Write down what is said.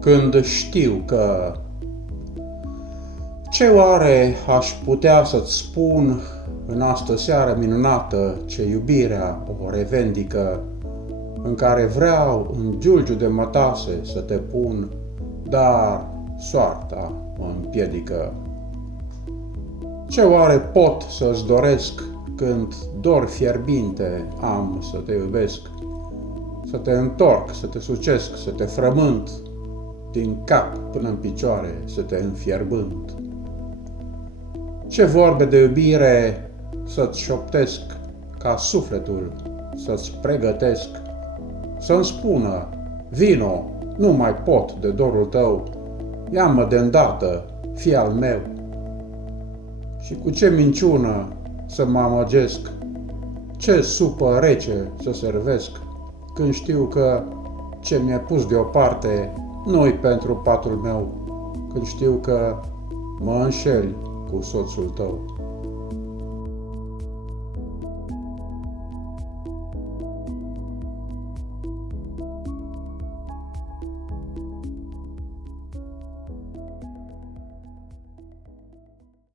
Când știu că ce oare aș putea să-ți spun în astă seară minunată ce iubirea o revendică, în care vreau în giulgiu de mătase să te pun, dar soarta mă împiedică. Ce oare pot să-ți doresc când dor fierbinte am să te iubesc, să te întorc, să te sucesc, să te frământ, din cap până în picioare să te înfierbânt. Ce vorbe de iubire să-ți șoptesc ca sufletul să-ți pregătesc, să-mi spună, vino, nu mai pot de dorul tău, ia-mă de îndată, fii al meu. Și cu ce minciună să mă amăgesc, ce supă rece să servesc, când știu că ce mi-ai pus deoparte nu-i pentru patul meu, când știu că mă înșeli cu soțul tău.